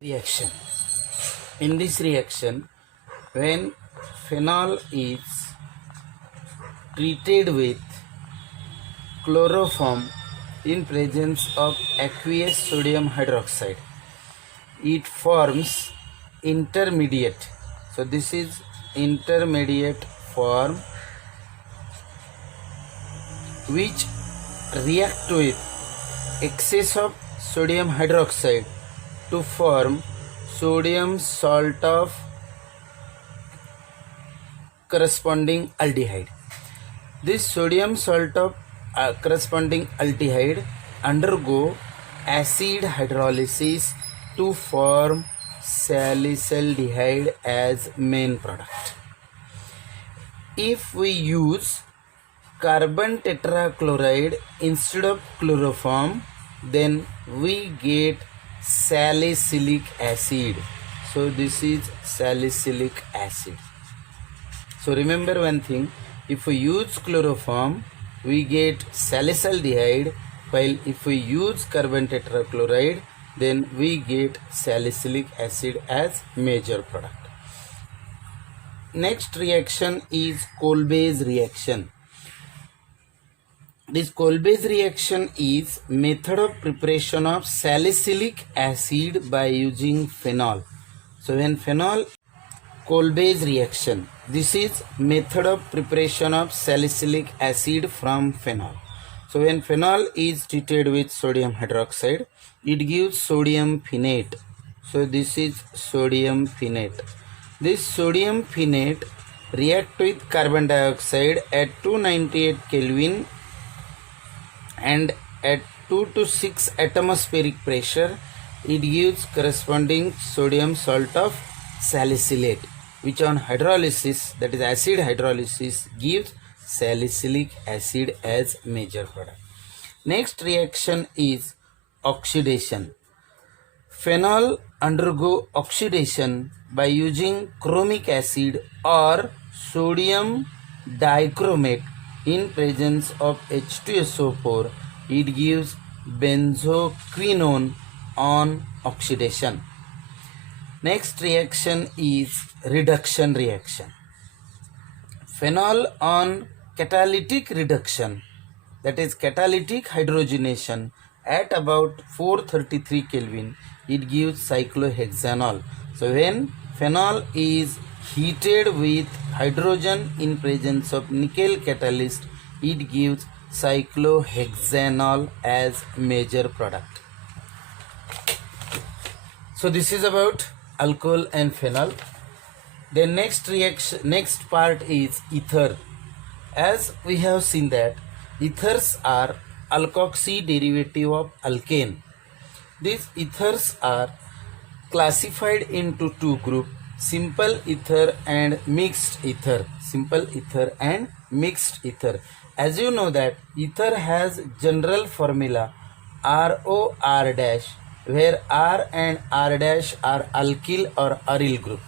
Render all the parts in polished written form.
reaction. In this reaction, when phenol is treated with chloroform in presence of aqueous sodium hydroxide, it forms intermediate. So this is intermediate form which react with excess of sodium hydroxide to form sodium salt of corresponding aldehyde. This sodium salt of corresponding aldehyde undergo acid hydrolysis to form salicylaldehyde as main product. If we use carbon tetrachloride instead of chloroform, then we get salicylic acid. So this is salicylic acid. So remember one thing, if we use chloroform we get salicylaldehyde, while if we use carbon tetrachloride then we get salicylic acid as major product. Next reaction is Kolbe's reaction. This Kolbe's reaction is method of preparation of salicylic acid by using phenol. So when phenol, Kolbe's reaction, this is method of preparation of salicylic acid from phenol. So when phenol is treated with sodium hydroxide, it gives sodium phenate. So this is sodium phenate. This sodium phenate react with carbon dioxide at 298 Kelvin and at 2 to 6 atmospheric pressure. It gives corresponding sodium salt of salicylate, which on hydrolysis, that is acid hydrolysis, gives salicylic acid as major product. Next reaction is oxidation. Phenol undergo oxidation by using chromic acid or sodium dichromate in presence of H2SO4. It gives benzoquinone on oxidation. Next reaction is reduction reaction. Phenol on catalytic reduction, that is catalytic hydrogenation, at about 433 Kelvin, it gives cyclohexanol. So when phenol is heated with hydrogen in presence of nickel catalyst, it gives cyclohexanol as major product. So this is about alcohol and phenol. The next reaction, next part is ether. As we have seen that ethers are alkoxy derivative of alkane. These ethers are classified into two groups, simple ether and mixed ether. Simple ether and mixed ether. As you know that ether has general formula ROR dash, where R and R dash are alkyl or aryl group.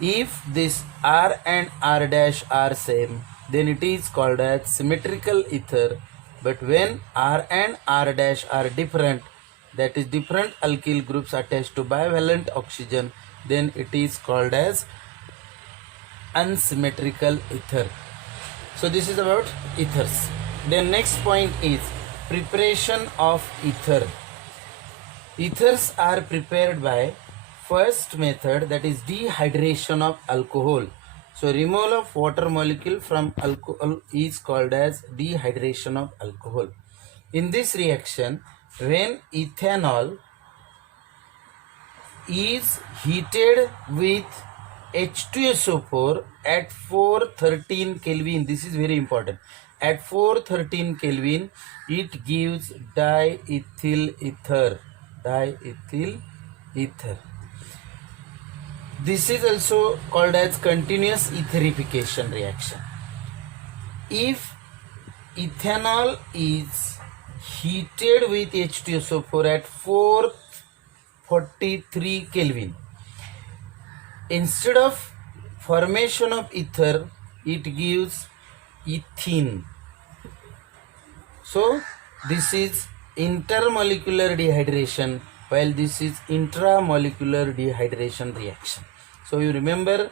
If this R and R dash are same, then it is called as symmetrical ether. But when R and R dash are different, that is different alkyl groups attached to bivalent oxygen, then it is called as unsymmetrical ether. So this is about ethers. Then next point is preparation of ether. Ethers are prepared by first method, that is dehydration of alcohol. So removal of water molecule from alcohol is called as dehydration of alcohol. In this reaction, when ethanol is heated with H2SO4 at 413 Kelvin, this is very important, at 413 Kelvin, it gives diethyl ether. Diethyl ether. This is also called as continuous etherification reaction. If ethanol is heated with H2SO4 at 443 Kelvin, instead of formation of ether, it gives ethene. So this is intermolecular dehydration, while this is intramolecular dehydration reaction. So you remember,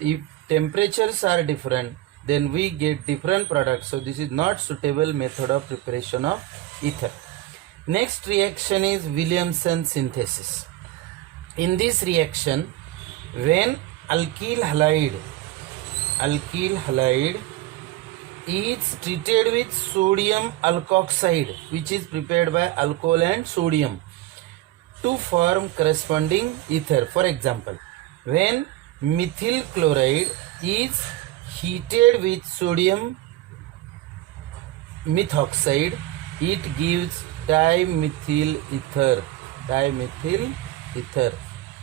if temperatures are different, then we get different products. So this is not suitable method of preparation of ether. Next reaction is Williamson synthesis. In this reaction, when alkyl halide is treated with sodium alkoxide, which is prepared by alcohol and sodium, to form corresponding ether. For example, when methyl chloride is heated with sodium methoxide, it gives dimethyl ether.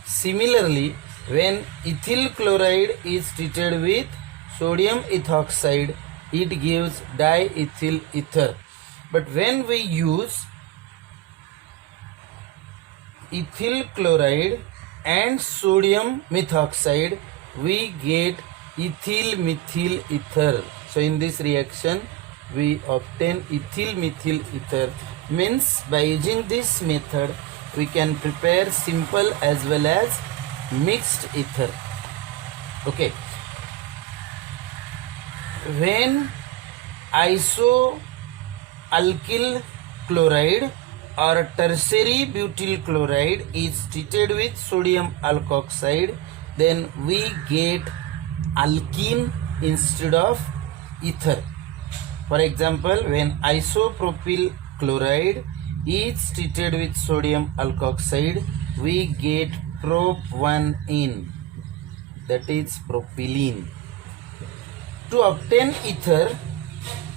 Similarly, when ethyl chloride is treated with sodium ethoxide, it gives diethyl ether. But when we use ethyl chloride and sodium methoxide, we get ethyl methyl ether. So in this reaction, we obtain ethyl methyl ether. Means by using this method, we can prepare simple as well as mixed ether. Okay. When isoalkyl chloride or tertiary butyl chloride is treated with sodium alkoxide, then we get alkene instead of ether. For example, when isopropyl chloride is treated with sodium alkoxide, we get prop1ene, that is propylene. To obtain ether,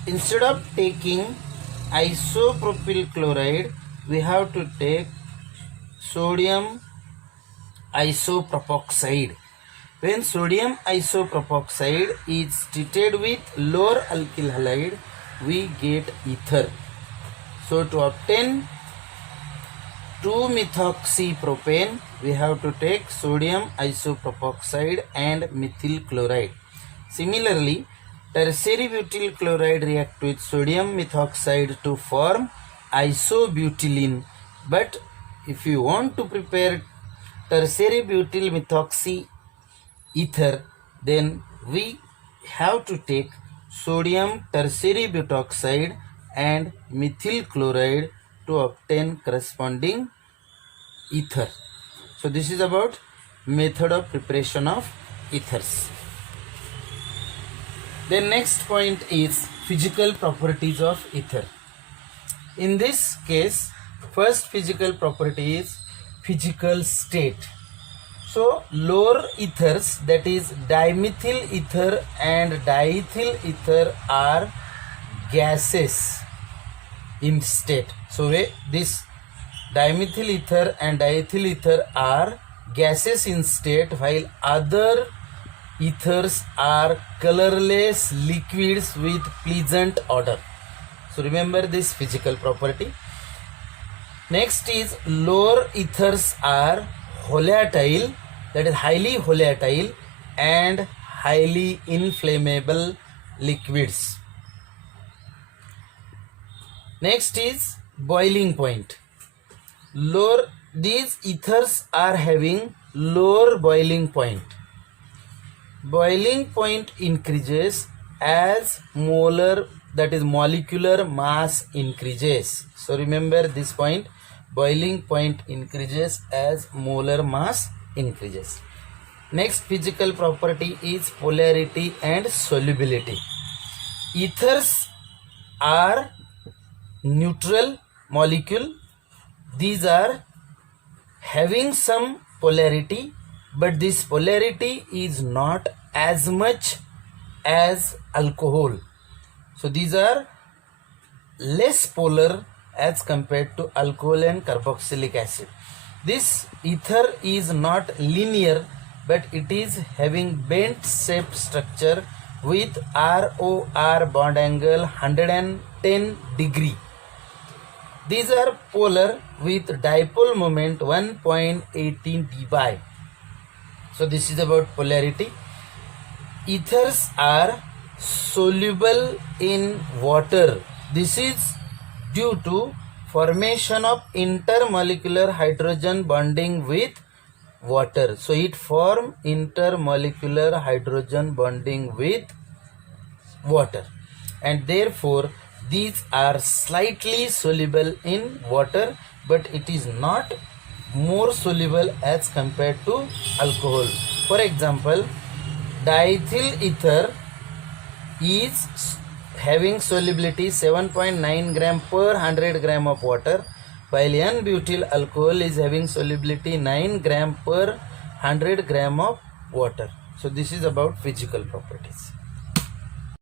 instead of taking isopropyl chloride, we have to take sodium isopropoxide. When sodium isopropoxide is treated with lower alkyl halide, we get ether. So to obtain 2-methoxypropane, we have to take sodium isopropoxide and methyl chloride. Similarly, tertiary butyl chloride react with sodium methoxide to form isobutylene. But if you want to prepare tertiary butyl methoxy ether, then we have to take sodium tertiary butoxide and methyl chloride to obtain corresponding ether. So this is about method of preparation of ethers. The next point is physical properties of ether. In this case, first physical property is physical state. So lower ethers, that is dimethyl ether and diethyl ether, are gases in state. So this dimethyl ether and diethyl ether are gases in state, while other ethers are colorless liquids with pleasant odor. So remember this physical property. Next is lower ethers are volatile, that is highly volatile and highly inflammable liquids. Next is boiling point. These ethers are having lower boiling point. Boiling point increases as molar, that is molecular mass increases. So remember this point, boiling point increases as molar mass increases. Next physical property is polarity and solubility. Ethers are neutral molecule. These are having some polarity, but this polarity is not as much as alcohol. So these are less polar as compared to alcohol and carboxylic acid. This ether is not linear, but it is having bent shape structure with ROR bond angle 110 degree. These are polar with dipole moment 1.18 dBi. So this is about polarity. Ethers are soluble in water. This is due to formation of intermolecular hydrogen bonding with water. So it form intermolecular hydrogen bonding with water, and therefore these are slightly soluble in water, but it is not more soluble as compared to alcohol. For example, diethyl ether is having solubility 7.9 gram per 100 gram of water, while N-butyl alcohol is having solubility 9 gram per 100 gram of water. So this is about physical properties.